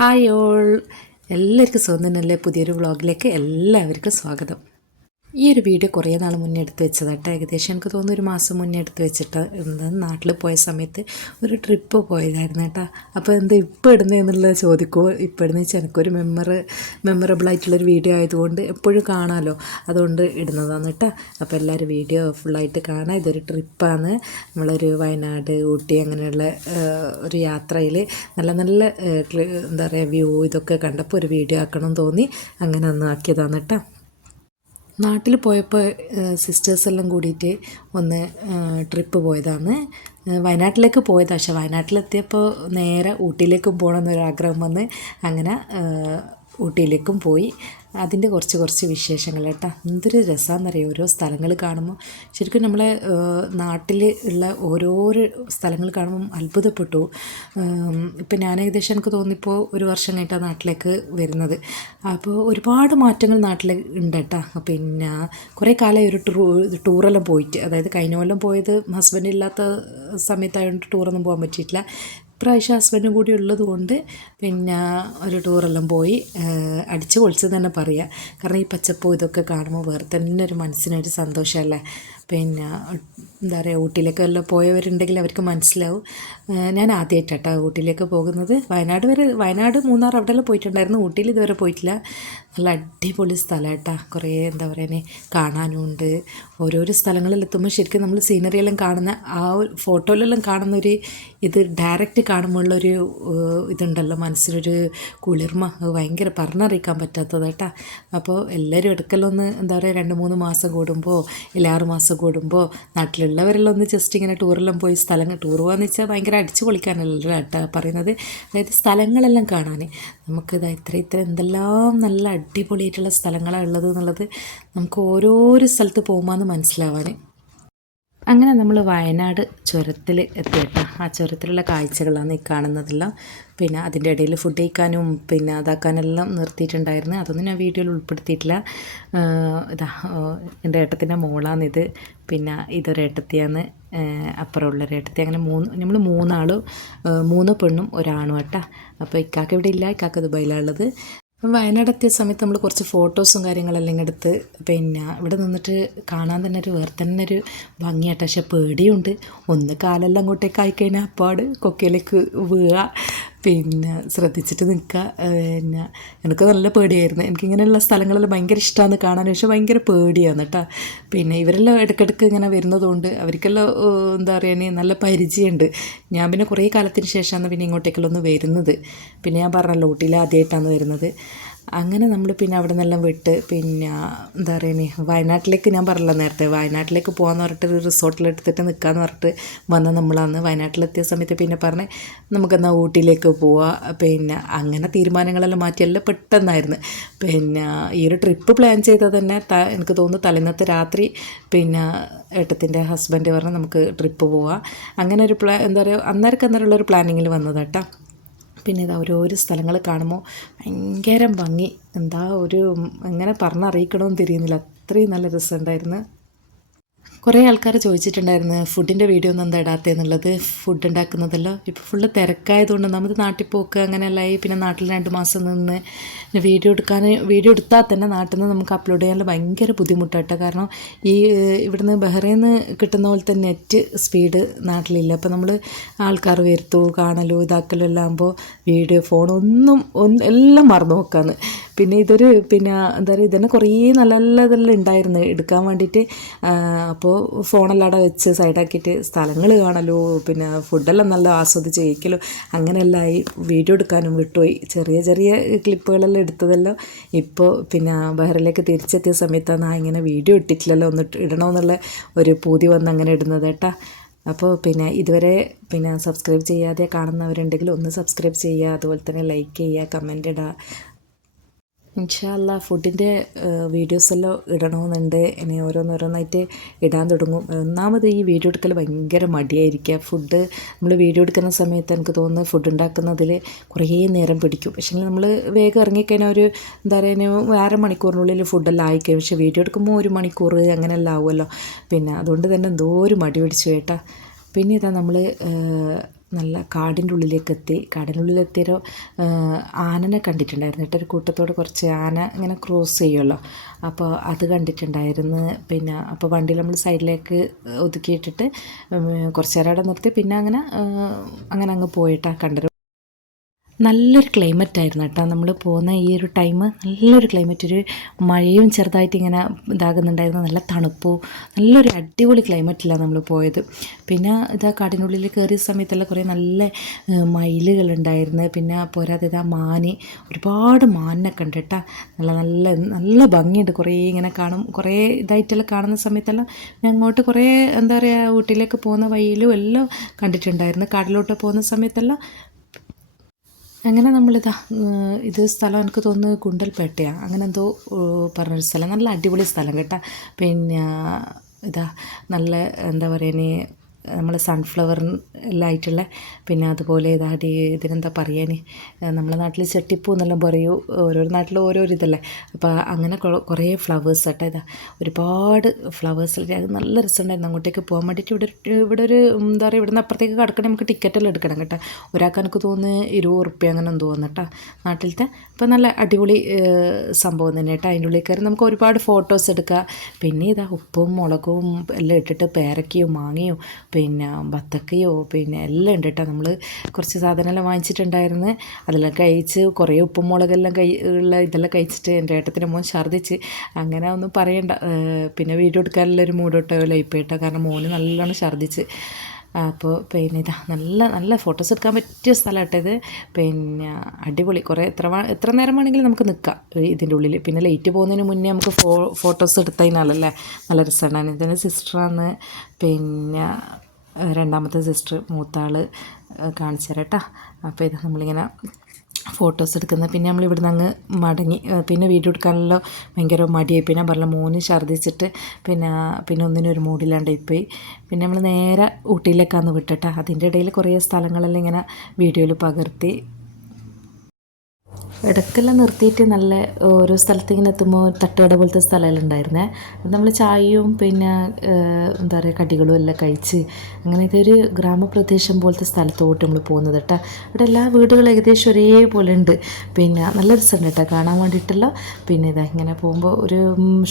Hi all. എല്ലാവർക്കും സ്വന്തനല്ലേ പുതിയൊരു വ്ളോഗിലേക്ക് എല്ലാവർക്കും സ്വാഗതം. ഈ ഒരു വീഡിയോ കുറേ നാൾ മുന്നേ എടുത്ത് വെച്ചതാട്ടോ ഏകദേശം എനിക്ക് തോന്നുന്നു ഒരു മാസം മുന്നേ എടുത്ത് വെച്ചിട്ട് നാട്ടിൽ പോയ സമയത്ത് ഒരു ട്രിപ്പ് പോയതായിരുന്നു കേട്ടോ. അപ്പോൾ എന്താ ഇപ്പോൾ ഇടുന്നത് എന്നുള്ളത് ചോദിക്കുമോ ഇപ്പോൾ ഇടുന്ന വെച്ചാൽ എനിക്കൊരു മെമ്മറി മെമ്മറബിൾ ആയിട്ടുള്ളൊരു വീഡിയോ ആയതുകൊണ്ട് എപ്പോഴും കാണാമല്ലോ അതുകൊണ്ട് ഇടുന്നതാണ് കേട്ടോ. അപ്പോൾ എല്ലാവരും വീഡിയോ ഫുള്ളായിട്ട് കാണാം. ഇതൊരു ട്രിപ്പാണ് നമ്മളൊരു വയനാട് ഊട്ടി അങ്ങനെയുള്ള ഒരു യാത്രയിൽ നല്ല നല്ല എന്താ പറയുക വ്യൂ ഇതൊക്കെ കണ്ടപ്പോൾ ഒരു വീഡിയോ ആക്കണം തോന്നി. അങ്ങനെ ഒന്ന് ആക്കിയതാണ് കേട്ടോ. നാട്ടിൽ പോയപ്പോൾ സിസ്റ്റേഴ്സ് എല്ലാം കൂടിയിട്ട് ഒന്ന് ട്രിപ്പ് പോയതാണ്. വയനാട്ടിലേക്ക് പോയതാണ് പക്ഷേ വയനാട്ടിലെത്തിയപ്പോൾ നേരെ ഊട്ടിയിലേക്കും പോകണം എന്നൊരാഗ്രഹം വന്ന് അങ്ങനെ ഊട്ടിയിലേക്കും പോയി. അതിന്റെ കുറച്ച് കുറച്ച് വിശേഷങ്ങൾ കേട്ടോ. എന്തൊരു രസമാണെന്നറിയാം ഓരോ സ്ഥലങ്ങൾ കാണുമ്പോൾ ശരിക്കും നമ്മളെ നാട്ടിൽ ഉള്ള ഓരോരോ സ്ഥലങ്ങൾ കാണുമ്പോൾ അത്ഭുതപ്പെട്ടു. ഇപ്പം ഞാൻ ഏകദേശം എനിക്ക് തോന്നിപ്പോൾ ഒരു വർഷം കഴിഞ്ഞിട്ടാണ് നാട്ടിലേക്ക് വരുന്നത്. അപ്പോൾ ഒരുപാട് മാറ്റങ്ങൾ നാട്ടിൽ ഉണ്ട് കേട്ടോ പിന്നെ കുറേ കാലമായി ഒരു ടൂർ ടൂറെല്ലാം പോയിട്ട്. അതായത് കഴിഞ്ഞ കൊല്ലം പോയത് ഹസ്ബൻഡ് ഇല്ലാത്ത സമയത്തായതുകൊണ്ട് ടൂറൊന്നും പോകാൻ പറ്റിയിട്ടില്ല. ഇപ്രാവശ്യം ഹസ്ബൻഡും കൂടി ഉള്ളത് കൊണ്ട് പിന്നെ ഒരു ടൂറെല്ലാം പോയി അടിച്ചു അടിച്ച് പൊളിച്ച് തന്നെ പറയാം. കാരണം ഈ പച്ചപ്പൂ ഇതൊക്കെ കാണുമ്പോൾ വേറെ തന്നെ ഒരു മനസ്സിനൊരു സന്തോഷമല്ലേ പിന്നെ എന്താ പറയുക ഊട്ടിയിലേക്ക് വല്ല പോയവരുണ്ടെങ്കിൽ അവർക്ക് മനസ്സിലാവും. ഞാൻ ആദ്യമായിട്ടാട്ടോ ഊട്ടിയിലേക്ക് പോകുന്നത്. വയനാട് വരെ വയനാട് മൂന്നാർ അവിടെയെല്ലാം പോയിട്ടുണ്ടായിരുന്നു. ഊട്ടിയിൽ ഇതുവരെ പോയിട്ടില്ല. നല്ല അടിപൊളി സ്ഥലം കുറേ എന്താ പറയുക കാണാനുണ്ട്. ഓരോരോ സ്ഥലങ്ങളിലെത്തുമ്പോൾ ശരിക്കും നമ്മൾ സീനറിയെല്ലാം കാണുന്ന ആ ഒരു ഫോട്ടോയിലെല്ലാം കാണുന്ന ഒരു ഇത് ഡയറക്റ്റ് കാണുമ്പോഴുള്ളൊരു ഇതുണ്ടല്ലോ മനസ്സിലൊരു കുളിർമ. ഭയങ്കര പറഞ്ഞറിയിക്കാൻ പറ്റാത്തത് കേട്ടോ അപ്പോൾ എല്ലാവരും എടുക്കലൊന്ന് എന്താ പറയുക രണ്ട് മൂന്ന് മാസം കൂടുമ്പോൾ ഇല്ല ആറ് മാസം കൂടുമ്പോൾ നാട്ടിലുള്ളവരെല്ലാം ഒന്ന് ജസ്റ്റ് ഇങ്ങനെ ടൂറെല്ലാം പോയി സ്ഥലങ്ങൾ ടൂർ പോകാന്ന് വെച്ചാൽ ഭയങ്കര അടിച്ചു പൊളിക്കാനല്ല കേട്ടോ പറയുന്നത്. അതായത് സ്ഥലങ്ങളെല്ലാം കാണാൻ നമുക്ക് ഇതാ ഇത്ര ഇത്ര എന്തെല്ലാം നല്ല അടിപൊളിയായിട്ടുള്ള സ്ഥലങ്ങളാണ് ഉള്ളത് എന്നുള്ളത് നമുക്ക് ഓരോരോ സ്ഥലത്ത് പോകുമ്പോൾ മനസ്സിലാവാൻ അങ്ങനെ നമ്മൾ വയനാട് ചുരത്തിൽ എത്തിയിട്ടാ. ആ ചുരത്തിലുള്ള കാഴ്ചകളാണ് ഈ കാണുന്നതെല്ലാം. പിന്നെ അതിന്റെ ഇടയിൽ ഫുഡ് കഴിക്കാനും പിന്നെ അതാക്കാനെല്ലാം നിർത്തിയിട്ടുണ്ടായിരുന്നു. അതൊന്നും ഞാൻ വീഡിയോയിൽ ഉൾപ്പെടുത്തിയിട്ടില്ല. ഇതാ എന്റെ ഏട്ടത്തിന്റെ മോളാണിത് പിന്നെ ഇതൊരു ഏട്ടത്തിയാണ്. അപ്പുറമുള്ളൊരു ഏട്ടത്തി. അങ്ങനെ മൂന്ന് നമ്മൾ മൂന്നാളും മൂന്ന് പെണ്ണും ഒരാണും കേട്ടാ അപ്പോൾ ഇക്കാക്ക ഇവിടെ ഇല്ല. ഇക്കാക്ക ദുബായിലാണുള്ളത് വയനാട് എത്തിയ സമയത്ത് നമ്മൾ കുറച്ച് ഫോട്ടോസും കാര്യങ്ങളെല്ലാം എടുത്ത് പിന്നെ ഇവിടെ നിന്നിട്ട് കാണാൻ തന്നെ ഒരു വേറെ തന്നെ ഒരു ഭംഗിയായിട്ട്. പക്ഷേ പേടിയുണ്ട്. ഒന്ന് കാലെല്ലാം അങ്ങോട്ടേക്ക് ആയിക്കഴിഞ്ഞാൽ അപ്പാട് കൊക്കയിലേക്ക് വീഴുക പിന്നെ ശ്രദ്ധിച്ചിട്ട് നിൽക്കുക. പിന്നെ എനിക്ക് നല്ല പേടിയായിരുന്നു. എനിക്കിങ്ങനെയുള്ള സ്ഥലങ്ങളെല്ലാം ഭയങ്കര ഇഷ്ടമാണ് കാണാൻ. പക്ഷെ ഭയങ്കര പേടിയാണ് കേട്ടോ. പിന്നെ ഇവരെല്ലാം ഇടയ്ക്കിടയ്ക്ക് ഇങ്ങനെ വരുന്നതുകൊണ്ട് അവർക്കെല്ലാം എന്താ പറയുക നല്ല പരിചയമുണ്ട്. ഞാൻ പിന്നെ കുറേ കാലത്തിന് ശേഷമാണ് പിന്നെ ഇങ്ങോട്ടേക്കെല്ലാം ഒന്ന് വരുന്നത്. പിന്നെ ഞാൻ പറഞ്ഞല്ലോ ഊട്ടിയിൽ ആദ്യമായിട്ടാണ് വരുന്നത്. അങ്ങനെ നമ്മൾ പിന്നെ അവിടെ നിന്നെല്ലാം വിട്ട് പിന്നെ എന്താ പറയുക വയനാട്ടിലേക്ക് ഞാൻ പറഞ്ഞില്ല നേരത്തെ വയനാട്ടിലേക്ക് പോകാമെന്ന് പറഞ്ഞിട്ട് ഒരു റിസോർട്ടിലെടുത്തിട്ട് നിൽക്കാമെന്ന് പറഞ്ഞിട്ട് വന്ന നമ്മളാണ് വയനാട്ടിലെത്തിയ സമയത്ത് പിന്നെ പറഞ്ഞ് നമുക്കെന്നാൽ ഊട്ടിയിലേക്ക് പോവാം. പിന്നെ അങ്ങനെ തീരുമാനങ്ങളെല്ലാം മാറ്റിയെല്ലാം പെട്ടെന്നായിരുന്നു. പിന്നെ ഈ ഒരു ട്രിപ്പ് പ്ലാൻ ചെയ്താൽ തന്നെ എനിക്ക് തോന്നുന്നു തലേന്നത്തെ രാത്രി പിന്നെ ഏട്ടത്തിന്റെ ഹസ്ബൻഡ് പറഞ്ഞ് നമുക്ക് ട്രിപ്പ് പോവാം. അങ്ങനെ ഒരു പ്ലാ എന്താ പറയുക അന്നേരക്ക് അന്നേരമുള്ള ഒരു പ്ലാനിങ്ങിൽ വന്നതാട്ടാ. പിന്നെ ഇത് ഓരോരോ സ്ഥലങ്ങൾ കാണുമ്പോൾ ഭയങ്കര ഭംഗി. എന്താ ഒരു എങ്ങനെ പറഞ്ഞറിയിക്കണമെന്ന് തിരിയുന്നില്ല. അത്രയും നല്ല രസമുണ്ടായിരുന്നു. കുറേ ആൾക്കാർ ചോദിച്ചിട്ടുണ്ടായിരുന്നു ഫുഡിന്റെ വീഡിയോ ഒന്നും എന്താ ഇടാത്തതെന്നുള്ളത് ഫുഡ് ഉണ്ടാക്കുന്നതല്ലോ. ഇപ്പോൾ ഫുള്ള് തിരക്കായതുകൊണ്ട് നമ്മൾ നാട്ടിൽ പോക്ക് അങ്ങനെയല്ലായി പിന്നെ നാട്ടിൽ രണ്ട് മാസം നിന്ന് വീഡിയോ എടുക്കാൻ വീഡിയോ എടുത്താൽ തന്നെ നാട്ടിൽ നിന്ന് നമുക്ക് അപ്ലോഡ് ചെയ്യാനുള്ള ഭയങ്കര ബുദ്ധിമുട്ടാട്ടോ. കാരണം ഈ ഇവിടുന്ന് നിന്ന് കിട്ടുന്ന പോലത്തെ നെറ്റ് സ്പീഡ് നാട്ടിലില്ല. അപ്പോൾ നമ്മൾ ആൾക്കാർ വരുത്തു കാണലോ ഇതാക്കലോ എല്ലാം ആകുമ്പോൾ വീഡിയോ ഫോൺ ഒന്നും എല്ലാം മറന്നു നോക്കാന്ന് പിന്നെ ഇതൊരു പിന്നെ എന്താ പറയുക ഇതന്നെ കുറേ നല്ല നല്ല ഇതെല്ലാം ഉണ്ടായിരുന്നു. എടുക്കാൻ വേണ്ടിയിട്ട് അപ്പോൾ ഫോണെല്ലാം അവിടെ വെച്ച് സൈഡാക്കിയിട്ട് സ്ഥലങ്ങൾ കാണലോ പിന്നെ ഫുഡെല്ലാം നല്ല ആസ്വദിച്ച് കഴിക്കലോ അങ്ങനെയെല്ലാം ആയി വീഡിയോ എടുക്കാനും വിട്ടുപോയി. ചെറിയ ചെറിയ ക്ലിപ്പുകളെല്ലാം എടുത്തതെല്ലാം ഇപ്പോൾ പിന്നെ ബഹറിലേക്ക് തിരിച്ചെത്തിയ സമയത്താണ് ആ ഇങ്ങനെ വീഡിയോ ഇട്ടിട്ടില്ലല്ലോ ഒന്ന് ഇടണമെന്നുള്ള ഒരു പൂതി വന്ന് അങ്ങനെ ഇടുന്നത് കേട്ടാ. അപ്പോൾ പിന്നെ ഇതുവരെ പിന്നെ സബ്സ്ക്രൈബ് ചെയ്യാതെ കാണുന്നവരുണ്ടെങ്കിൽ ഒന്ന് സബ്സ്ക്രൈബ് ചെയ്യുക അതുപോലെ തന്നെ ലൈക്ക് ചെയ്യുക കമന്റ് ഇടുക. ഇൻഷാല്ല ഫുഡിന്റെ വീഡിയോസെല്ലാം ഇടണമെന്നുണ്ട് ഇനി ഓരോന്നോരോന്നായിട്ട് ഇടാൻ തുടങ്ങും. ഒന്നാമത് ഈ വീഡിയോ എടുക്കൽ ഭയങ്കര മടിയായിരിക്കുക ഫുഡ് നമ്മൾ വീഡിയോ എടുക്കുന്ന സമയത്ത് എനിക്ക് തോന്നുന്നത് ഫുഡ് ഉണ്ടാക്കുന്നതിൽ കുറേ നേരം പിടിക്കും. പക്ഷേ നമ്മൾ വേഗം ഇറങ്ങിക്കഴിഞ്ഞാൽ ഒരു എന്താ പറയുക അര മണിക്കൂറിനുള്ളിൽ ഫുഡെല്ലാം ആയിക്കഴിഞ്ഞു. പക്ഷേ വീഡിയോ എടുക്കുമ്പോൾ ഒരു മണിക്കൂർ അങ്ങനെയെല്ലാം ആവുമല്ലോ. പിന്നെ അതുകൊണ്ട് തന്നെ എന്തോ ഒരു മടി പിടിച്ചു കേട്ടാ. പിന്നെ ഇതാ നമ്മൾ നല്ല കാടിന്റെ ഉള്ളിലേക്ക് എത്തി കാടിന്റെ ഉള്ളിലെത്തിയൊരു ആനനെ കണ്ടിട്ടുണ്ടായിരുന്നു. കേട്ടോ ഒരു കൂട്ടത്തോട് കുറച്ച് ആന ഇങ്ങനെ ക്രോസ് ചെയ്യുമല്ലോ അപ്പോൾ അത് കണ്ടിട്ടുണ്ടായിരുന്നു. പിന്നെ അപ്പോൾ വണ്ടി നമ്മൾ സൈഡിലേക്ക് ഒതുക്കിയിട്ടിട്ട് കുറച്ച് നേരം അവിടെ നിർത്തി. പിന്നെ അങ്ങനെ അങ്ങനെ അങ്ങ് പോയിട്ടാണ് കണ്ടത്. നല്ലൊരു ക്ലൈമറ്റ് ആയിരുന്നു കേട്ടോ. നമ്മൾ പോകുന്ന ഈ ഒരു ടൈം നല്ലൊരു ക്ലൈമറ്റ് ഒരു മഴയും ചെറുതായിട്ട് ഇങ്ങനെ ഇതാകുന്നുണ്ടായിരുന്നു. നല്ല തണുപ്പും നല്ലൊരു അടിപൊളി ക്ലൈമറ്റിലാണ് നമ്മൾ പോയത്. പിന്നെ ഇതാ കാടിനുള്ളിൽ കയറിയ സമയത്തെല്ലാം കുറേ നല്ല മയിലുകളുണ്ടായിരുന്നു. പിന്നെ പോരാതെ ഇതാ മാന് ഒരുപാട് മാനിനെ ഉണ്ട് കേട്ടോ നല്ല നല്ല നല്ല ഭംഗിയുണ്ട്. കുറേ ഇങ്ങനെ കാണും കുറേ ഇതായിട്ടെല്ലാം കാണുന്ന സമയത്തെല്ലാം അങ്ങോട്ട് കുറേ എന്താ പറയുക ഊട്ടിയിലേക്ക് പോകുന്ന വഴിയിലും എല്ലാം കണ്ടിട്ടുണ്ടായിരുന്നു. കാട്ടിലോട്ട് പോകുന്ന സമയത്തെല്ലാം അങ്ങനെ നമ്മളിതാ ഇത് സ്ഥലം എനിക്ക് തോന്നുന്നു ഗുണ്ടൽപേട്ടയാണ് അങ്ങനെ എന്തോ പറഞ്ഞൊരു സ്ഥലം. നല്ല അടിപൊളി സ്ഥലം കേട്ടോ. പിന്നെ ഇതാ നല്ല എന്താ പറയുക നമ്മൾ സൺഫ്ലവർ എല്ലായിട്ടുള്ള പിന്നെ അതുപോലെ ഇതാടി ഇതിനെന്താ പറയാൻ നമ്മളെ നാട്ടിൽ ചെട്ടിപ്പൂ എന്നെല്ലാം പറയൂ. ഓരോരോ നാട്ടിൽ ഓരോരോ ഇതല്ലേ അപ്പോൾ അങ്ങനെ കുറേ ഫ്ലവേഴ്സ് കേട്ടോ ഇതാ. ഒരുപാട് ഫ്ലവേഴ്സ് അത് നല്ല രസമുണ്ടായിരുന്നു അങ്ങോട്ടേക്ക് പോകാൻ വേണ്ടിയിട്ട് ഇവിടെ ഇവിടെ ഒരു എന്താ പറയുക ഇവിടുന്ന് അപ്പുറത്തേക്ക് കടക്കണേ നമുക്ക് ടിക്കറ്റെല്ലാം എടുക്കണം കേട്ടോ. ഒരാൾക്ക് എനിക്ക് തോന്നുന്നു ഇരുപത് ഉറുപ്പ്യ അങ്ങനെ ഒന്നും തോന്നുന്നു കേട്ടോ നാട്ടിലത്തെ. അപ്പോൾ നല്ല അടിപൊളി സംഭവം തന്നെ കേട്ടോ. അതിന്റെ ഉള്ളിൽ കയറി നമുക്ക് ഒരുപാട് ഫോട്ടോസ് എടുക്കാം. പിന്നെ ഇതാ ഉപ്പും മുളകും എല്ലാം ഇട്ടിട്ട് പേരക്കയും മാങ്ങയോ പിന്നെ ബത്തക്കയോ പിന്നെ എല്ലാം ഉണ്ട് കേട്ടോ. നമ്മൾ കുറച്ച് സാധനമെല്ലാം വാങ്ങിച്ചിട്ടുണ്ടായിരുന്നു. അതെല്ലാം കഴിച്ച് കുറേ ഉപ്പും മുളകെല്ലാം കൈ ഉള്ള ഇതെല്ലാം കഴിച്ചിട്ട് എന്റെ ഏട്ടത്തിന്റെ മോൻ ഛർദ്ദിച്ച്. അങ്ങനെ ഒന്നും പറയണ്ട. പിന്നെ വീഡിയോ എടുക്കാനുള്ള ഒരു മൂടോട്ടോ കേട്ടോ കാരണം മോന് നല്ലോണം ഛർദ്ദിച്ച്. അപ്പോൾ പിന്നെ ഇതാ നല്ല നല്ല ഫോട്ടോസ് എടുക്കാൻ പറ്റിയ സ്ഥലം ഇത്. പിന്നെ അടിപൊളി. കുറേ എത്ര എത്ര നേരം വേണമെങ്കിലും നമുക്ക് നിൽക്കാം ഇതിന്റെ ഉള്ളിൽ പിന്നെ ലൈറ്റ് പോകുന്നതിന് മുന്നേ നമുക്ക് ഫോ ഫോട്ടോസ് എടുത്തതിനാലല്ലേ? നല്ല രസമുണ്ടായിരുന്നു ഇതിന്റെ സിസ്റ്ററാണ് പിന്നെ രണ്ടാമത്തെ സിസ്റ്റർ മൂത്താൾ കാണിച്ചു തരാം കേട്ടോ. അപ്പോൾ ഇത് നമ്മളിങ്ങനെ ഫോട്ടോസ് എടുക്കുന്നത്. പിന്നെ നമ്മൾ ഇവിടുന്ന് അങ്ങ് മടങ്ങി പിന്നെ വീഡിയോ എടുക്കാനല്ലോ ഭയങ്കര മടിയായി. പിന്നെ പറഞ്ഞ മൂന്ന് ഛർദ്ദിച്ചിട്ട് പിന്നെ പിന്നെ ഒന്നിനും ഒരു മൂഡില്ലാണ്ടായി പോയി. പിന്നെ നമ്മൾ നേരെ ഊട്ടിയിലേക്കാന്ന് വിട്ടിട്ടാ. അതിന്റെ ഇടയിൽ കുറേ സ്ഥലങ്ങളെല്ലാം ഇങ്ങനെ വീഡിയോയിൽ പകർത്തി ഇടയ്ക്കെല്ലാം നിർത്തിയിട്ട് നല്ല ഓരോ സ്ഥലത്ത് ഇങ്ങനെ എത്തുമ്പോൾ തട്ടുകട പോലത്തെ സ്ഥലമെല്ലാം ഉണ്ടായിരുന്നേ നമ്മൾ ചായയും പിന്നെ എന്താ പറയുക കടികളും എല്ലാം കഴിച്ച് അങ്ങനെ ഇതൊരു ഗ്രാമപ്രദേശം പോലത്തെ സ്ഥലത്തോട്ട് നമ്മൾ പോകുന്നത് കേട്ടോ. ഇവിടെ എല്ലാ വീടുകളും ഏകദേശം ഒരേപോലെ ഉണ്ട്. പിന്നെ നല്ല രസമുണ്ട് കേട്ടോ. കാണാൻ വേണ്ടിയിട്ടുള്ള പിന്നെ ഇതാ ഇങ്ങനെ പോകുമ്പോൾ ഒരു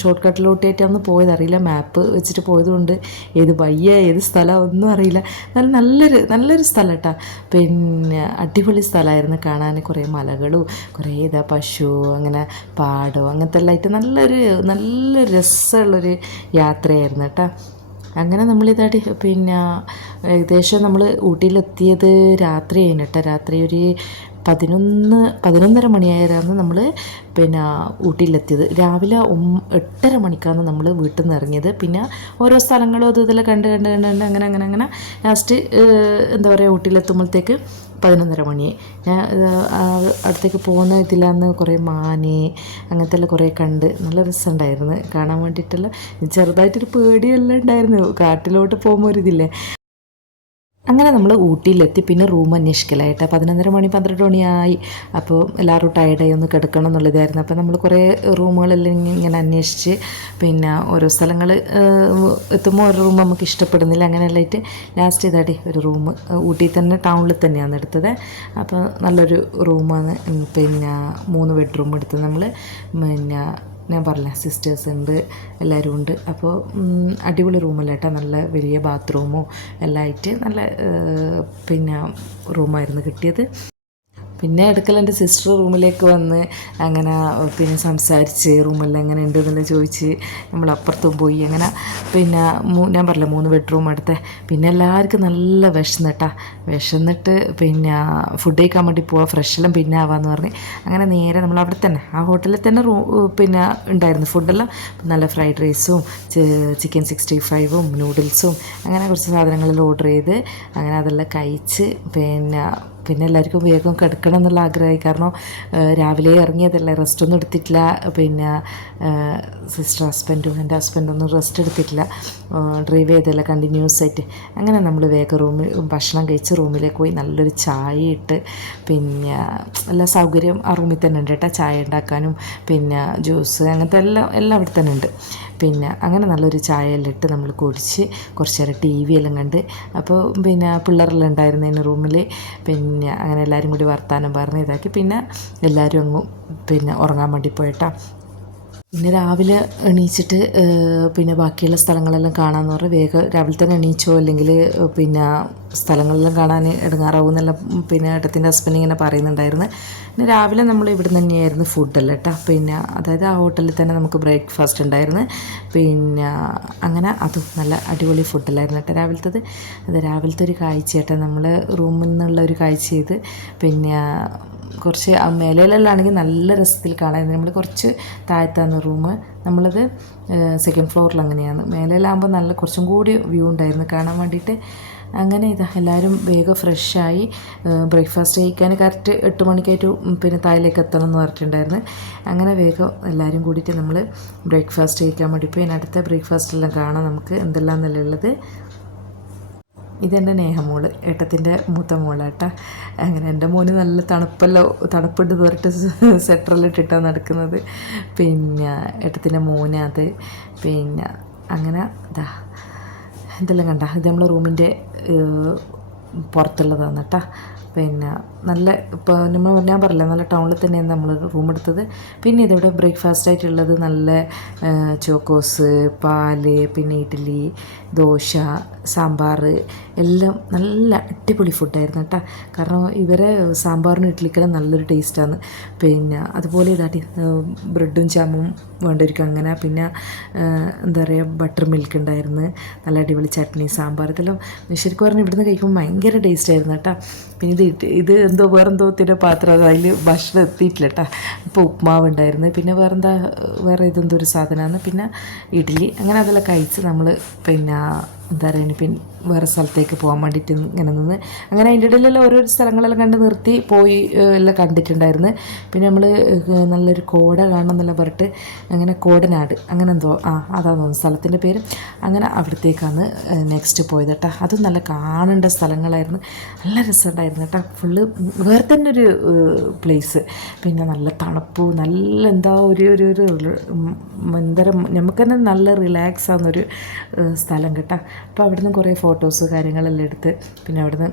ഷോർട്ട് കട്ടിലോട്ടായിട്ടാണ് പോയത് അറിയില്ല. മാപ്പ് വെച്ചിട്ട് പോയതുകൊണ്ട് ഏത് വയ്യ ഏത് സ്ഥലം ഒന്നും അറിയില്ല. നല്ല നല്ലൊരു നല്ലൊരു സ്ഥലം കേട്ടോ. പിന്നെ അടിപൊളി സ്ഥലമായിരുന്നു കാണാൻ. കുറേ മലകളും കുറേ ഇതാ പശു അങ്ങനെ പാടോ അങ്ങനത്തെ എല്ലാം ആയിട്ട് നല്ലൊരു നല്ല രസമുള്ളൊരു യാത്രയായിരുന്നു കേട്ടോ. അങ്ങനെ നമ്മളിതാടി പിന്നെ ഏകദേശം നമ്മൾ ഊട്ടിയിലെത്തിയത് രാത്രി ആയിരുന്നു രാത്രി ഒരു പതിനൊന്ന് പതിനൊന്നര മണിയായിരുന്നു നമ്മൾ പിന്നെ ഊട്ടിയിലെത്തിയത്. രാവിലെ എട്ടര മണിക്കാണ് നമ്മൾ വീട്ടിൽ നിന്ന് ഇറങ്ങിയത്. പിന്നെ ഓരോ സ്ഥലങ്ങളും അതും ഇതെല്ലാം കണ്ട് കണ്ട് കണ്ട് കണ്ട് അങ്ങനെ അങ്ങനെ അങ്ങനെ ലാസ്റ്റ് എന്താ പറയുക ഊട്ടിയിലെത്തുമ്പോഴത്തേക്ക് പതിനൊന്നര മണിയെ ഞാൻ അടുത്തേക്ക് പോകുന്ന ഇതിലാന്ന് കുറേ മാന് അങ്ങനത്തെ എല്ലാം കുറേ കണ്ട് നല്ല രസമുണ്ടായിരുന്നു. കാണാൻ വേണ്ടിയിട്ടുള്ള ചെറുതായിട്ടൊരു പേടിയെല്ലാം ഉണ്ടായിരുന്നു. കാട്ടിലോട്ട് പോകുമ്പോൾ ഒരു ഇതില്ലേ? അങ്ങനെ നമ്മൾ ഊട്ടിയിലെത്തി. പിന്നെ റൂം അന്വേഷിക്കലായിട്ട്. പതിനൊന്നര മണി പന്ത്രണ്ട് മണിയായി. അപ്പോൾ എല്ലാവരും ടയർഡായി ഒന്ന് കിടക്കണം എന്നുള്ളതായിരുന്നു. അപ്പോൾ നമ്മൾ കുറേ റൂമുകളെല്ലാം ഇങ്ങനെ അന്വേഷിച്ച് പിന്നെ ഓരോ സ്ഥലങ്ങൾ എത്തുമ്പോൾ ഓരോ റൂം നമുക്ക് ഇഷ്ടപ്പെടുന്നില്ല. അങ്ങനെയെല്ലാം ലാസ്റ്റ് ഇതാടി ഒരു റൂം. ഊട്ടിയിൽ തന്നെ ടൗണിൽ തന്നെയാണ് എടുത്തത്. അപ്പോൾ നല്ലൊരു റൂമാണ്. പിന്നെ മൂന്ന് ബെഡ്റൂം എടുത്ത് നമ്മൾ പിന്നെ ഞാൻ പറഞ്ഞ സിസ്റ്റേഴ്സ് ഉണ്ട് എല്ലാവരും ഉണ്ട്. അപ്പോൾ അടിപൊളി റൂമല്ല കേട്ടോ നല്ല വലിയ ബാത്റൂമോ എല്ലാം ആയിട്ട് നല്ല പിന്നെ റൂമായിരുന്നു കിട്ടിയത്. പിന്നെ ഇടയ്ക്കൽ എന്റെ സിസ്റ്റർ റൂമിലേക്ക് വന്ന് അങ്ങനെ പിന്നെ സംസാരിച്ച് റൂമെല്ലാം എങ്ങനെ ഉണ്ട് എന്നെല്ലാം ചോദിച്ച് നമ്മൾ അപ്പുറത്തും പോയി അങ്ങനെ പിന്നെ ഞാൻ പറഞ്ഞില്ല മൂന്ന് ബെഡ്റൂം എടുത്തെ പിന്നെ എല്ലാവർക്കും നല്ല വിശന്നിട്ടാ. വിശന്നിട്ട് പിന്നെ ഫുഡ് കഴിക്കാൻ വേണ്ടി പോവാം ഫ്രഷെല്ലാം പിന്നെ ആവാന്ന് പറഞ്ഞ്. അങ്ങനെ നേരെ നമ്മൾ അവിടെ തന്നെ ആ ഹോട്ടലിൽ തന്നെ റൂ പിന്നെ ഉണ്ടായിരുന്നു ഫുഡെല്ലാം നല്ല ഫ്രൈഡ് റൈസും ചിക്കൻ സിക്സ്റ്റി ഫൈവും നൂഡിൽസും അങ്ങനെ കുറച്ച് സാധനങ്ങളെല്ലാം ഓർഡർ ചെയ്ത് അങ്ങനെ അതെല്ലാം കഴിച്ച് പിന്നെ പിന്നെ എല്ലാവർക്കും വേഗം കിടക്കണം എന്നുള്ള ആഗ്രഹമായി. കാരണം രാവിലെ ഇറങ്ങിയതല്ലേ റെസ്റ്റ് ഒന്നും എടുത്തിട്ടില്ല. പിന്നെ സിസ്റ്റർ ഹസ്ബൻഡും എന്റെ ഹസ്ബൻഡും ഒന്നും റെസ്റ്റ് എടുത്തിട്ടില്ല. ഡ്രൈവ് ചെയ്തല്ല കണ്ടിന്യൂസ് ആയിട്ട്. അങ്ങനെ നമ്മൾ വേഗം റൂമിൽ ഭക്ഷണം കഴിച്ച് റൂമിലേക്ക് പോയി നല്ലൊരു ചായ ഇട്ട് പിന്നെ എല്ലാ സൗകര്യം ആ റൂമിൽ തന്നെ ഉണ്ട് കേട്ടോ. ചായ ഉണ്ടാക്കാനും പിന്നെ ജ്യൂസ് അങ്ങനത്തെ എല്ലാം എല്ലാം അവിടെ തന്നെ ഉണ്ട്. പിന്നെ അങ്ങനെ നല്ലൊരു ചായ എല്ലാം ഇട്ട് നമ്മൾ കുടിച്ച് കുറച്ച് നേരം ടി വി എല്ലാം കണ്ട്. അപ്പോൾ പിന്നെ പിള്ളേരെല്ലാം ഉണ്ടായിരുന്നതിന് റൂമിൽ പിന്നെ അങ്ങനെ എല്ലാവരും കൂടി വർത്തമാനം പറഞ്ഞ് ഇതാക്കി. പിന്നെ എല്ലാവരും അങ്ങ് പിന്നെ ഉറങ്ങാൻ വേണ്ടി പോയിട്ടാ. പിന്നെ രാവിലെ എണീച്ചിട്ട് പിന്നെ ബാക്കിയുള്ള സ്ഥലങ്ങളെല്ലാം കാണാമെന്ന് പറഞ്ഞാൽ വേഗം രാവിലെ തന്നെ എണീച്ചോ അല്ലെങ്കിൽ പിന്നെ സ്ഥലങ്ങളെല്ലാം കാണാൻ ഇടങ്ങാറാവും എന്നെല്ലാം പിന്നെ ഏട്ടത്തിന്റെ ഹസ്ബൻഡ് ഇങ്ങനെ പറയുന്നുണ്ടായിരുന്നു. പിന്നെ രാവിലെ നമ്മൾ ഇവിടെ തന്നെയായിരുന്നു ഫുഡെല്ലാം കേട്ടോ പിന്നെ അതായത് ആ ഹോട്ടലിൽ തന്നെ നമുക്ക് ബ്രേക്ക്ഫാസ്റ്റ് ഉണ്ടായിരുന്നു. പിന്നെ അങ്ങനെ അതും നല്ല അടിപൊളി ഫുഡല്ലായിരുന്നു കേട്ടോ രാവിലത്തത്. അത് രാവിലത്തെ ഒരു കാഴ്ച കേട്ടോ നമ്മൾ റൂമിൽ നിന്നുള്ള ഒരു കാഴ്ച ചെയ്ത് പിന്നെ കുറച്ച് മേലയിലെല്ലാമാണെങ്കിൽ നല്ല രസത്തിൽ കാണാൻ നമ്മൾ കുറച്ച് താഴത്താണ് റൂം നമ്മളത് സെക്കൻഡ് ഫ്ലോറിൽ അങ്ങനെയാണ്. മേലയിലാകുമ്പോൾ നല്ല കുറച്ചും കൂടി വ്യൂ ഉണ്ടായിരുന്നു കാണാൻ വേണ്ടിയിട്ട്. അങ്ങനെ ഇതാ എല്ലാവരും വേഗം ഫ്രഷായി ബ്രേക്ക്ഫാസ്റ്റ് കഴിക്കാൻ കറക്റ്റ് എട്ട് മണിക്കായിട്ട് പിന്നെ താഴേക്ക് എത്തണം എന്ന് പറഞ്ഞിട്ടുണ്ടായിരുന്നു. അങ്ങനെ വേഗം എല്ലാവരും കൂടിയിട്ട് നമ്മൾ ബ്രേക്ക്ഫാസ്റ്റ് കഴിക്കാൻ വേണ്ടി പോയി. അടുത്ത ബ്രേക്ക്ഫാസ്റ്റെല്ലാം കാണാം നമുക്ക്. എന്തെല്ലാം ഉള്ളത്? ഇതെന്റെ നേഹമോൾ ഏട്ടത്തിന്റെ മൂത്ത മോളാട്ടാ അങ്ങനെ എന്റെ മോന് നല്ല തണുപ്പല്ലോ തണുപ്പിട്ട് വേറിട്ട് സെറ്ററിൽ ഇട്ടിട്ടാണ് നടക്കുന്നത്. പിന്നെ ഏട്ടത്തിന്റെ മോന് അത്. പിന്നെ അങ്ങനെ ഇതാ ഇതെല്ലാം കണ്ട. ഇത് നമ്മളെ റൂമിന്റെ പുറത്തുള്ളതാണ് കേട്ടോ പിന്നെ നല്ല ഇപ്പോൾ നമ്മൾ ഞാൻ പറഞ്ഞില്ല നല്ല ടൗണിൽ തന്നെയാണ് നമ്മൾ റൂം എടുത്തത്. പിന്നെ ഇതിവിടെ ബ്രേക്ക്ഫാസ്റ്റ് ആയിട്ടുള്ളത് നല്ല ചോക്കോസ് പാൽ പിന്നെ ഇഡ്ഡലി ദോശ സാമ്പാർ എല്ലാം നല്ല അടിപൊളി ഫുഡായിരുന്നു കേട്ടോ. കാരണം ഇവരെ സാമ്പാറിനും ഇഡ്ഡലിക്കെല്ലാം നല്ലൊരു ടേസ്റ്റാണ് പിന്നെ അതുപോലെ ഇതാട്ടി ബ്രെഡും ജാമും വേണ്ടവർക്ക് അങ്ങനെ പിന്നെ എന്താ പറയുക ബട്ടർ മിൽക്ക് ഉണ്ടായിരുന്നു. നല്ല അടിപൊളി ചട്നി സാമ്പാർ ഇതെല്ലാം. ശരിക്കും പറഞ്ഞാൽ ഇവിടുന്ന് കഴിക്കുമ്പോൾ ഭയങ്കര ടേസ്റ്റായിരുന്നു കേട്ടോ. പിന്നെ ഇത് ഇത് എന്തോ വേറെന്തോ തിന്റെ പാത്രം അതിൽ ഭക്ഷണം എത്തിയിട്ടില്ല കേട്ടോ ഇപ്പോൾ ഉപ്മാവ് ഉണ്ടായിരുന്നു. പിന്നെ വേറെന്താ വേറെ ഇതെന്തോ ഒരു സാധനമാണ് പിന്നെ ഇഡ്ഡലി അങ്ങനെ അതെല്ലാം കഴിച്ച് നമ്മൾ പിന്നെ എന്താ പറയുക പിന്നെ വേറെ സ്ഥലത്തേക്ക് പോകാൻ വേണ്ടിയിട്ട് ഇങ്ങനെ നിന്ന്. അങ്ങനെ അതിന്റെ ഇടയിലെല്ലാം ഓരോരോ സ്ഥലങ്ങളെല്ലാം കണ്ട് നിർത്തി പോയി എല്ലാം കണ്ടിട്ടുണ്ടായിരുന്നു. പിന്നെ നമ്മൾ നല്ലൊരു കോട കാണണം എന്നെല്ലാം പറഞ്ഞിട്ട് അങ്ങനെ കോടനാട് അങ്ങനെ എന്തോ ആ അതാണ് സ്ഥലത്തിന്റെ പേര്. അങ്ങനെ അവിടത്തേക്കാണ് നെക്സ്റ്റ് പോയത് കേട്ടോ. അതും നല്ല കാണേണ്ട സ്ഥലങ്ങളായിരുന്നു. നല്ല രസമുണ്ടായിരുന്നു കേട്ടോ. ഫുള്ള് വേറെ തന്നെ ഒരു പ്ലേസ് പിന്നെ നല്ല തണുപ്പ് നല്ല എന്താ ഒരു ഒരു ഒരു എന്തരം നമുക്ക് തന്നെ നല്ല റിലാക്സ് ആവുന്നൊരു സ്ഥലം കേട്ടോ. അപ്പോൾ അവിടുന്ന് കുറേ ഫോട്ടോസ് കാര്യങ്ങളെല്ലാം എടുത്ത് പിന്നെ അവിടുന്ന്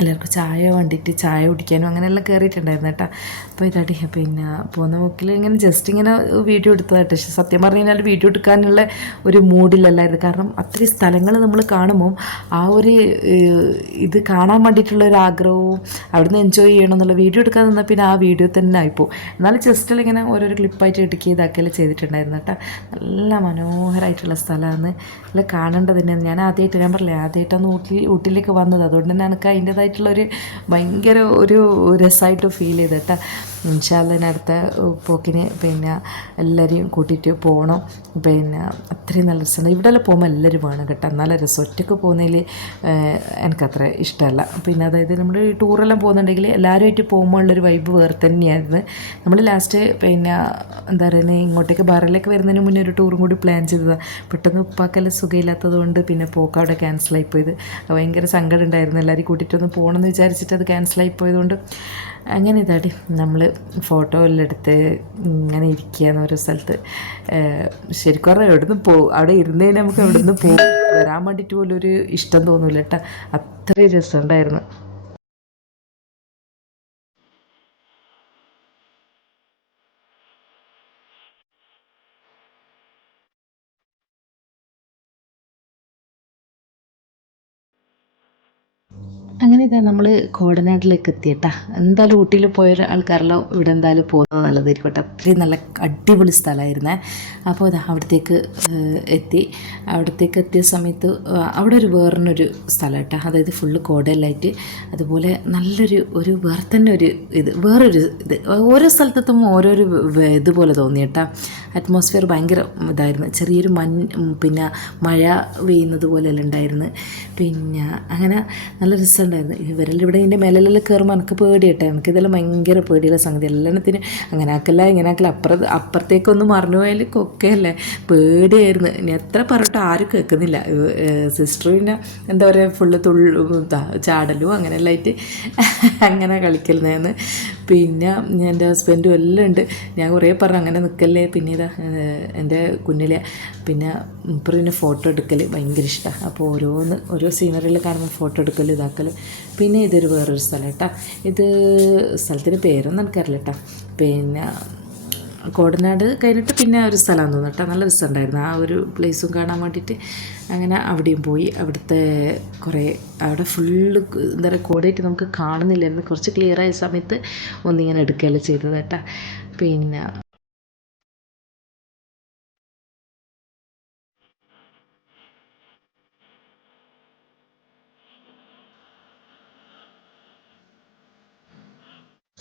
എല്ലാവർക്കും ചായ വേണ്ടിയിട്ട് ചായ കുടിക്കാനും അങ്ങനെയെല്ലാം കയറിയിട്ടുണ്ടായിരുന്നു കേട്ടോ. അപ്പോൾ ഇതാട്ടി പിന്നെ പോകുന്ന മുക്കിൽ ഇങ്ങനെ ജസ്റ്റ് ഇങ്ങനെ വീഡിയോ എടുത്തതായിട്ട് പക്ഷേ സത്യം പറഞ്ഞു കഴിഞ്ഞാൽ വീഡിയോ എടുക്കാനുള്ള ഒരു മൂഡിലല്ലായിരുന്നു കാരണം അത്രയും സ്ഥലങ്ങൾ നമ്മൾ കാണുമ്പോൾ ആ ഒരു ഇത് കാണാൻ വേണ്ടിയിട്ടുള്ള ഒരു ആഗ്രഹവും അവിടുന്ന് എൻജോയ് ചെയ്യണം എന്നുള്ള വീഡിയോ എടുക്കാൻ നിന്നാൽ പിന്നെ ആ വീഡിയോ തന്നെ ആയിപ്പോവും. എന്നാലും ജസ്റ്റിൽ ഇങ്ങനെ ഓരോരോ ക്ലിപ്പായിട്ട് ഇടുക്കി ഇതാക്കിയെല്ലാം ചെയ്തിട്ടുണ്ടായിരുന്നു കേട്ടോ. നല്ല മനോഹരമായിട്ടുള്ള സ്ഥലമാണ്. നല്ല കാണേണ്ടത് ഞാൻ ആദ്യമായിട്ട് ഞാൻ പറഞ്ഞില്ലേ ആദ്യമായിട്ടാണ് ഊട്ടി ഊട്ടിയിലേക്ക് വന്നത്. അതുകൊണ്ട് തന്നെ എനിക്ക് അതിന്റേതായിട്ടുള്ളൊരു ഭയങ്കര ഒരു രസമായിട്ട് ഫീൽ ചെയ്ത് കേട്ടോ ഇൻഷാല്ലടുത്ത പോക്കിന് പിന്നെ എല്ലാവരെയും കൂട്ടിയിട്ട് പോകണം പിന്നെ അത്രയും നല്ല രസമാണ് ഇവിടെ എല്ലാം പോകുമ്പോൾ എല്ലാവരും വേണം കേട്ടോ. നല്ല രസം. ഒറ്റയ്ക്ക് പോകുന്നതിൽ എനിക്കത്ര ഇഷ്ടമല്ല. പിന്നെ അതായത് നമ്മൾ ടൂറെല്ലാം പോകുന്നുണ്ടെങ്കിൽ എല്ലാവരുമായിട്ട് പോകുമ്പോൾ ഉള്ളൊരു വൈബ് വേറെ തന്നെയായിരുന്നു. നമ്മൾ ലാസ്റ്റ് പിന്നെ എന്താ പറയുന്നത് ഇങ്ങോട്ടേക്ക് ബാറിലേക്ക് വരുന്നതിന് മുന്നേ ഒരു ടൂറും കൂടി പ്ലാൻ ചെയ്തതാണ് പെട്ടെന്ന് ഉപ്പാക്കെല്ലാം സുഖമില്ലാത്തത് കൊണ്ട് പിന്നെ പോക്ക് അവിടെ ക്യാൻസലായി പോയത്. ഭയങ്കര സങ്കടം ഉണ്ടായിരുന്നു. എല്ലാവരും കൂട്ടിയിട്ടൊന്ന് പോകണമെന്ന് വിചാരിച്ചിട്ട് അത് ക്യാൻസലായി പോയതുകൊണ്ട് അങ്ങനെ ഇതാടി. നമ്മൾ ഫോട്ടോ എല്ലാം എടുത്ത് ഇങ്ങനെ ഇരിക്കുകയെന്ന് ഓരോ സ്ഥലത്ത്. ശരിക്കും പറഞ്ഞാൽ എവിടെ നിന്ന് പോകും അവിടെ ഇരുന്നതിന് നമുക്ക് എവിടെ നിന്ന് പോകും വരാൻ വേണ്ടിയിട്ട് പോലും ഒരു ഇഷ്ടം തോന്നില്ല കേട്ടോ അത്രയും രസമുണ്ടായിരുന്നു. ഇതാ നമ്മൾ കോടനാട്ടിലേക്ക് എത്തിയട്ടാ. എന്തായാലും ഊട്ടിയിൽ പോയ ആൾക്കാരെല്ലാം ഇവിടെ എന്തായാലും പോകുന്നത് നല്ലതായിരിക്കും കേട്ടോ അത്രയും നല്ല അടിപൊളി സ്ഥലമായിരുന്നേ. അപ്പോൾ ഇതാ അവിടത്തേക്ക് എത്തി. അവിടത്തേക്ക് എത്തിയ സമയത്ത് അവിടെ ഒരു വേറൊരു സ്ഥലം കേട്ടോ അതായത് ഫുള്ള് കോടയിലായിട്ട് അതുപോലെ നല്ലൊരു ഒരു വേറെ തന്നെ ഒരു ഇത് വേറൊരു ഇത്. ഓരോ സ്ഥലത്തെത്തും ഓരോരു ഇതുപോലെ തോന്നി കേട്ടോ അറ്റ്മോസ്ഫിയർ ഭയങ്കര ഇതായിരുന്നു. ചെറിയൊരു മൻ പിന്നെ മഴ പെയ്യുന്നത് പോലെയെല്ലാം ഉണ്ടായിരുന്നു. പിന്നെ അങ്ങനെ നല്ല രസമുണ്ടായിരുന്നു ഇവരെല്ലാം ഇതിന്റെ മേലെല്ലാം കയറുമ്പോൾ എനിക്ക് പേടിയട്ടെ. എനിക്ക് ഇതെല്ലാം ഭയങ്കര പേടിയുള്ള സംഗതി. എല്ലാത്തിനും അങ്ങനെ ആക്കല്ല ഇങ്ങനെ ആക്കല്ല അപ്പുറ അപ്പുറത്തേക്കൊന്ന് മറന്നു പോയാൽ കൊക്കയല്ലേ? പേടിയായിരുന്നു. ഇനി എത്ര പറഞ്ഞിട്ട് ആരും കേൾക്കുന്നില്ല. സിസ്റ്റർ പിന്നെ എന്താ പറയുക ഫുള്ള് തുള്ളു ചാടലും അങ്ങനെയെല്ലാം ആയിട്ട് അങ്ങനെ കളിക്കുന്നതെന്ന് പിന്നെ എന്റെ ഹസ്ബൻഡും എല്ലാം ഉണ്ട്. ഞാൻ കുറേ പറഞ്ഞു അങ്ങനെ നിൽക്കല്ലേ പിന്നെ എന്റെ കുഞ്ഞിലെ പിന്നെ ഇപ്പം പിന്നെ ഫോട്ടോ എടുക്കൽ ഭയങ്കര ഇഷ്ടമാണ് അപ്പോൾ ഓരോന്ന് ഓരോ സീനറിയിൽ കാണുമ്പോൾ ഫോട്ടോ എടുക്കൽ ഇതാക്കൽ പിന്നെ ഇതൊരു വേറൊരു സ്ഥലം കേട്ടോ ഇത് സ്ഥലത്തിന്റെ പേരൊന്നും എനിക്കറിയില്ല കേട്ടോ പിന്നെ കോടനാട് കഴിഞ്ഞിട്ട് പിന്നെ ഒരു സ്ഥലം തോന്നുന്നു കേട്ടോ നല്ല രസമുണ്ടായിരുന്നു. ആ ഒരു പ്ലേസും കാണാൻ വേണ്ടിയിട്ട് അങ്ങനെ അവിടെയും പോയി. അവിടുത്തെ കുറേ അവിടെ ഫുള്ള് എന്താ പറയുക കോടയായിട്ട് നമുക്ക് കാണുന്നില്ലായിരുന്നു. കുറച്ച് ക്ലിയറായ സമയത്ത് ഒന്നിങ്ങനെ എടുക്കുകയല്ലേ ചെയ്തത് കേട്ടോ. പിന്നെ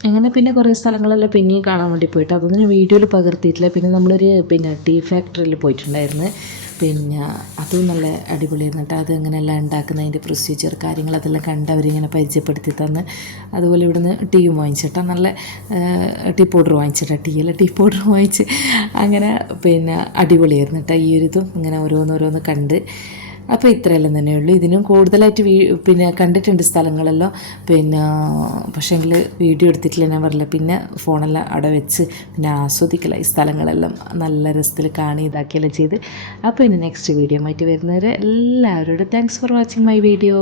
അങ്ങനെ പിന്നെ കുറേ സ്ഥലങ്ങളെല്ലാം പിന്നെയും കാണാൻ വേണ്ടി പോയിട്ട്. അതൊന്നും ഞാൻ വീഡിയോയിൽ പകർത്തിയിട്ടില്ല. പിന്നെ നമ്മളൊരു പിന്നെ ടീ ഫാക്ടറിയിൽ പോയിട്ടുണ്ടായിരുന്നു. പിന്നെ അതും നല്ല അടിപൊളിയായിരുന്നു കേട്ടോ. അതെങ്ങനെയെല്ലാം ഉണ്ടാക്കുന്ന ഉണ്ടാക്കുന്നതിന്റെ പ്രൊസീജിയർ കാര്യങ്ങൾ അതെല്ലാം കണ്ട് അവരിങ്ങനെ പരിചയപ്പെടുത്തി തന്ന്. അതുപോലെ ഇവിടുന്ന് ടീയും വാങ്ങിച്ചിട്ടാ നല്ല ടീ പൗഡർ വാങ്ങിച്ചിട്ടാ ടീ അല്ല ടീ പൗഡർ വാങ്ങിച്ച് അങ്ങനെ പിന്നെ അടിപൊളിയായിരുന്നു കേട്ടോ. ഈ ഒരു ഇതും ഇങ്ങനെ ഓരോന്നോരോന്ന് കണ്ട്. അപ്പോൾ ഇത്രയെല്ലാം തന്നെയുള്ളൂ. ഇതിനും കൂടുതലായിട്ട് വീ പിന്നെ കണ്ടിട്ടുണ്ട് സ്ഥലങ്ങളെല്ലാം. പിന്നെ പക്ഷേങ്കിൽ വീഡിയോ എടുത്തിട്ടില്ല ഞാൻ പറഞ്ഞില്ല. പിന്നെ ഫോണെല്ലാം അവിടെ വെച്ച് പിന്നെ ആസ്വദിക്കല ഈ സ്ഥലങ്ങളെല്ലാം നല്ല രസത്തിൽ കാണി ഇതാക്കിയെല്ലാം ചെയ്ത്. അപ്പോൾ ഇനി നെക്സ്റ്റ് വീഡിയോ ആയിട്ട് വരുന്നവരെ എല്ലാവരോടും thanks for watching my video